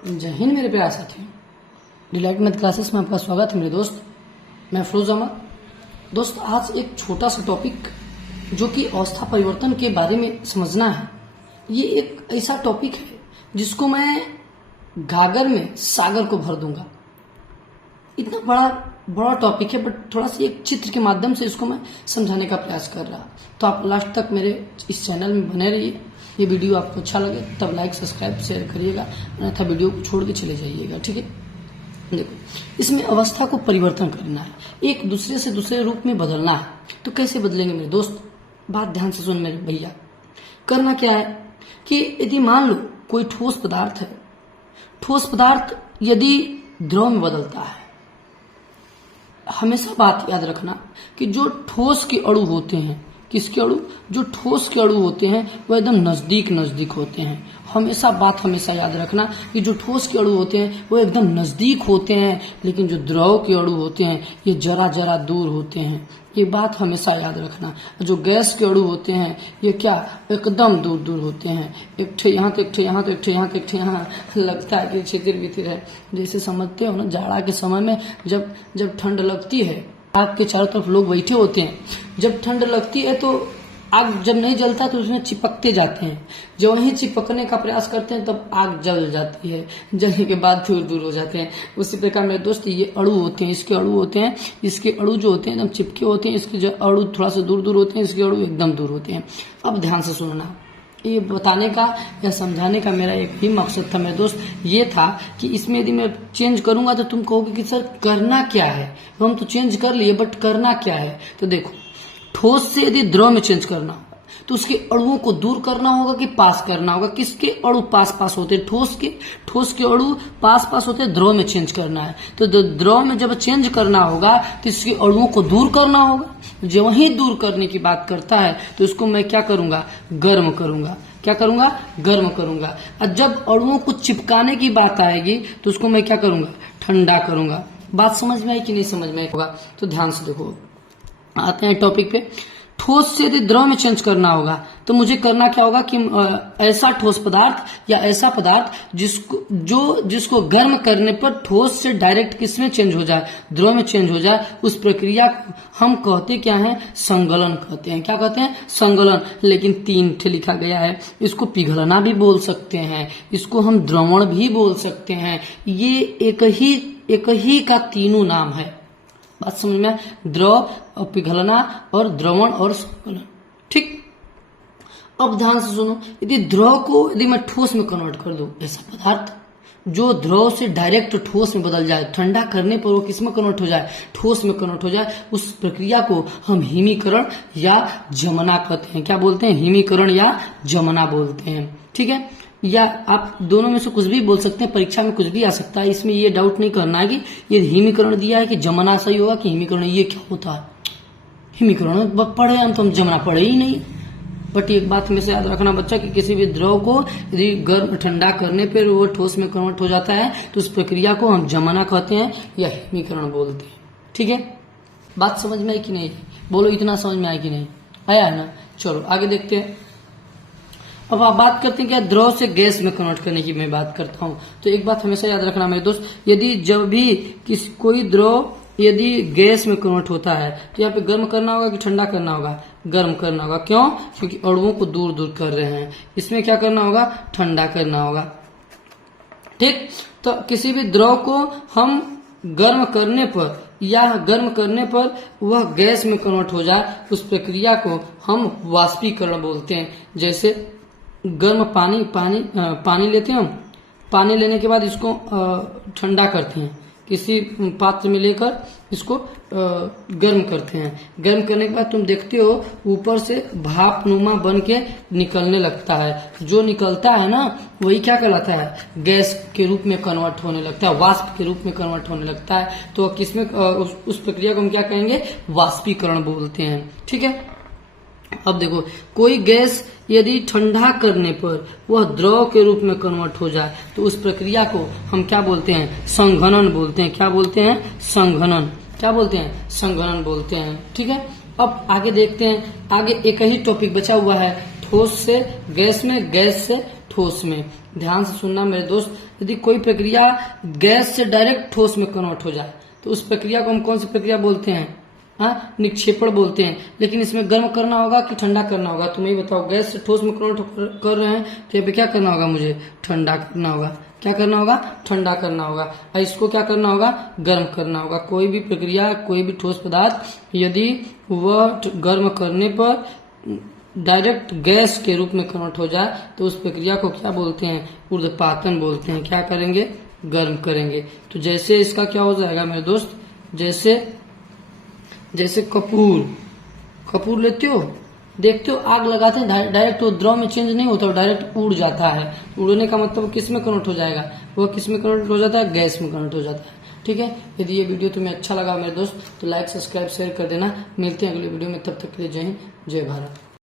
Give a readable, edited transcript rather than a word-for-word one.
जय हिंद मेरे प्यारे साथियों, डिलाइट मैथ क्लासेस में आपका स्वागत है मेरे दोस्त। मैं फिरोज अहमद। दोस्त, आज एक छोटा सा टॉपिक जो कि अवस्था परिवर्तन के बारे में समझना है। ये एक ऐसा टॉपिक है जिसको मैं गागर में सागर को भर दूंगा। इतना बड़ा टॉपिक है, बट थोड़ा सा एक चित्र के माध्यम से इसको मैं समझाने का प्रयास कर रहा। तो आप लास्ट तक मेरे इस चैनल में बने रहिए। ये वीडियो आपको अच्छा लगे तब लाइक सब्सक्राइब शेयर करिएगा, अन्यथा वीडियो को छोड़ के चले जाइएगा। ठीक है, देखो, इसमें अवस्था को परिवर्तन करना है, एक दूसरे से दूसरे रूप में बदलना है। तो कैसे बदलेंगे मेरे दोस्त? बात ध्यान से सुन मेरे भैया। करना क्या है कि यदि मान लो कोई ठोस पदार्थ है, ठोस पदार्थ यदि द्रव में बदलता है, हमेशा बात याद रखना कि जो ठोस के अणु होते हैं, किसके अणु? जो ठोस के अणु होते हैं वो एकदम नजदीक होते हैं। हमेशा याद रखना कि जो ठोस के अणु होते हैं वो एकदम नजदीक होते हैं, लेकिन जो द्रव के अणु होते हैं ये जरा दूर होते हैं। ये बात हमेशा याद रखना। जो गैस के अणु होते हैं ये क्या? एकदम दूर होते हैं। एक ठे यहाँ तो एक ठे यहाँ, तो एक ठे यहाँ, तो एक ठे यहाँ। लगता है कि छितिर बितिर है। जैसे समझते हो ना, जाड़ा के समय में जब ठंड लगती है, आग के चारों तरफ लोग बैठे होते हैं। जब ठंड लगती है तो आग जब नहीं जलता तो उसमें चिपकते जाते हैं। जब वहीं चिपकने का प्रयास करते हैं तब आग जल जाती है। जलने के बाद दूर हो जाते हैं। उसी प्रकार मेरे दोस्त ये अणु होते हैं, इसके अणु होते हैं। इसके अणु जो होते हैं एकदम चिपके होते हैं, इसके जो अणु थोड़ा सा दूर होते हैं, इसके अणु एकदम दूर होते हैं। अब ध्यान से सुनना, ये बताने का या समझाने का मेरा एक ही मकसद था मेरे दोस्त। ये था कि इसमें यदि मैं चेंज करूंगा तो तुम कहोगे कि सर करना क्या है? हम तो चेंज कर लिए, बट करना क्या है? तो देखो, ठोस से यदि द्रव में चेंज करना होगा तो उसके अणुओं को दूर करना होगा कि पास करना होगा? किसके अणु पास होते हैं? ठोस के अणु पास होते हैं, द्रव में चेंज करना है। तो द्रव में जब चेंज करना होगा तो इसके अणुओं को दूर करना होगा। जब वही दूर करने की बात करता है तो इसको मैं क्या करूंगा? गर्म करूंगा। क्या करूंगा? गर्म करूंगा। और जब अणुओं को चिपकाने की बात आएगी तो उसको मैं क्या करूंगा? ठंडा करूंगा। बात समझ में आई कि नहीं समझ में आई होगा? तो ध्यान से देखो, आते हैं टॉपिक पे। ठोस से यदि द्रव में चेंज करना होगा तो मुझे करना क्या होगा कि ऐसा ठोस पदार्थ या ऐसा पदार्थ जिसको गर्म करने पर ठोस से डायरेक्ट किसमें चेंज हो जाए? द्रव में चेंज हो जाए। उस प्रक्रिया को हम कहते क्या हैं? संगलन कहते हैं। क्या कहते हैं? संगलन। लेकिन 3 ठे लिखा गया है। इसको पिघलना भी बोल सकते हैं, इसको हम द्रवण भी बोल सकते हैं। ये एक ही का तीनों नाम है। बात समझ में? द्रव और पिघलना और द्रवण और संगलन। ठीक, अब ध्यान से सुनो। यदि द्रव को यदि मैं ठोस में कन्वर्ट कर दूं, ऐसा पदार्थ जो द्रव से डायरेक्ट ठोस में बदल जाए, ठंडा करने पर वो किस में कन्वर्ट हो जाए? ठोस में कन्वर्ट हो जाए, उस प्रक्रिया को हम हिमीकरण या जमना कहते हैं। क्या बोलते हैं? हिमीकरण या जमना बोलते हैं। ठीक है, या आप दोनों में से कुछ भी बोल सकते हैं, परीक्षा में कुछ भी आ सकता है। इसमें ये डाउट नहीं करना है कि ये हिमीकरण दिया है कि जमना सही होगा कि हिमीकरण। ये क्या होता है? हिमीकरण पढ़े हम तो, हम जमना पढ़े ही नहीं। बट एक बात में से याद रखना बच्चा कि किसी भी द्रव को यदि गर्म ठंडा करने पर वो ठोस में कन्वर्ट हो जाता है तो उस प्रक्रिया को हम जमना कहते हैं या हिमीकरण बोलते हैं। ठीक है, बात समझ में आई कि नहीं? बोलो, इतना समझ में आई कि नहीं? आया है ना? चलो आगे देखते हैं। अब आप बात करते हैं क्या? द्रव से गैस में कन्वर्ट करने की मैं बात करता हूं। तो एक बात हमेशा याद रखना मेरे दोस्त, यदि जब भी कोई द्रव यदि गैस में कन्वर्ट होता है तो यहाँ पे गर्म करना होगा कि ठंडा करना होगा? गर्म करना होगा। क्यों? क्योंकि अणुओं को दूर कर रहे हैं। इसमें क्या करना होगा? ठंडा करना होगा। ठीक, तो किसी भी द्रव को हम गर्म करने पर वह गैस में कन्वर्ट हो जाए, उस प्रक्रिया को हम वाष्पीकरण बोलते हैं। जैसे गर्म पानी लेते हैं हम, पानी लेने के बाद इसको ठंडा करते हैं, किसी पात्र में लेकर इसको गर्म करते हैं। गर्म करने के बाद तुम देखते हो ऊपर से भाप नुमा बन के निकलने लगता है। जो निकलता है ना वही क्या कहलाता है? गैस के रूप में कन्वर्ट होने लगता है, वाष्प के रूप में कन्वर्ट होने लगता है। तो किसमें उस प्रक्रिया को हम क्या कहेंगे? वाष्पीकरण बोलते हैं। ठीक है, अब देखो, कोई गैस यदि ठंडा करने पर वह द्रव के रूप में कन्वर्ट हो जाए तो उस प्रक्रिया को हम क्या बोलते हैं? संघनन बोलते हैं। क्या बोलते हैं? संघनन। क्या बोलते हैं? संघनन बोलते हैं। ठीक है, अब आगे देखते हैं। आगे एक ही टॉपिक बचा हुआ है, ठोस से गैस में, गैस से ठोस में। ध्यान से सुनना मेरे दोस्त। यदि कोई प्रक्रिया गैस से डायरेक्ट ठोस में कन्वर्ट हो जाए तो उस प्रक्रिया को हम कौन सी प्रक्रिया बोलते हैं? हाँ, निक्षेपण बोलते हैं। लेकिन इसमें गर्म करना होगा कि ठंडा करना होगा? तुम ही बताओ। गैस से ठोस में कन्वर्ट कर रहे हैं तो यहाँ पे क्या करना होगा? मुझे ठंडा करना होगा। क्या करना होगा? ठंडा करना होगा। और इसको क्या करना होगा? गर्म करना होगा। कोई भी प्रक्रिया, कोई भी ठोस पदार्थ यदि वह गर्म करने पर डायरेक्ट गैस के रूप में कन्वर्ट हो जाए तो उस प्रक्रिया को क्या बोलते हैं? ऊर्ध्वपातन बोलते हैं। क्या करेंगे? गर्म करेंगे। तो जैसे इसका क्या हो जाएगा मेरे दोस्त, जैसे कपूर लेते हो, देखते हो, आग लगाते हैं, डायरेक्ट वो द्रव में चेंज नहीं होता, डायरेक्ट उड़ जाता है। उड़ने का मतलब किस में कन्वर्ट हो जाएगा? वो किस में कन्वर्ट हो जाता है? गैस में कन्वर्ट हो जाता है। ठीक है। यदि ये वीडियो तुम्हें अच्छा लगा मेरे दोस्त तो लाइक, सब्सक्राइब, शेयर कर देना। मिलते हैं अगले वीडियो में, तब तक के लिए जय हिंद, जय भारत।